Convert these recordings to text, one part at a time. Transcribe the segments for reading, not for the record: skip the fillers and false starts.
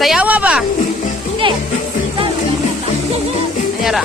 Sayawa ba? Hindi. Ayara.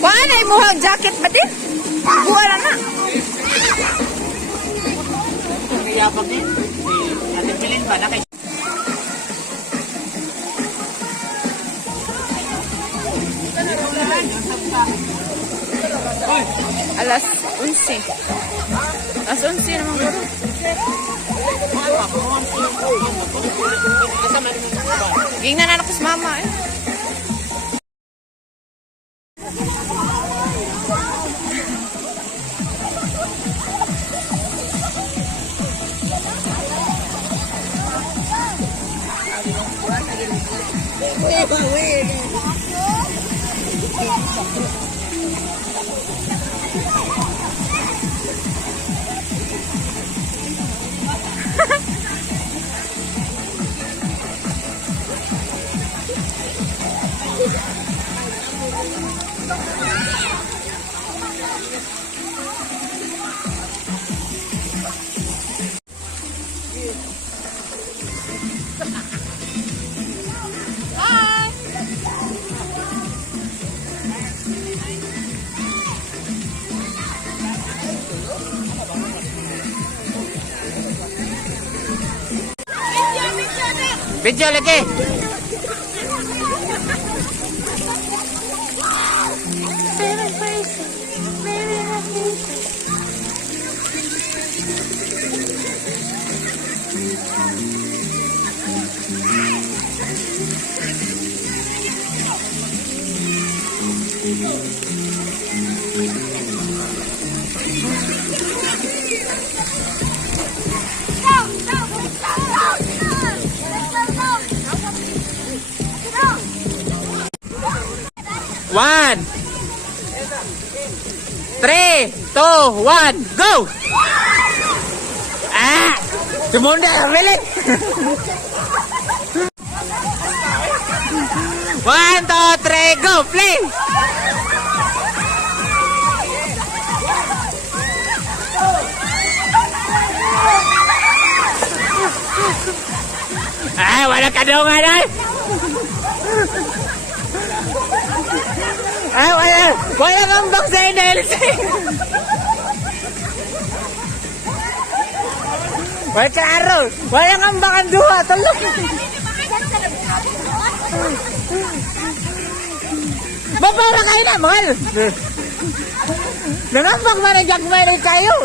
Kuhaan ay muhang jacket ba din? Buwala na. Nagayabag din. Ating bilin ba na kay... Alas 11. Alas 11 naman ko. Gingnan na ako sa mama eh. Video lagi. One, 3, 2, 1, go! Ah! Sumunda ang bilis! 1, 2, 3, go! Play! Ah! Wala ka daw nga na! Ah, wala kang box sa NLC. Wala klaro. Wala kang bakan duha. Tulog. Mapara kayo na, mahal. Nanambak ba na Jack Mary kayo?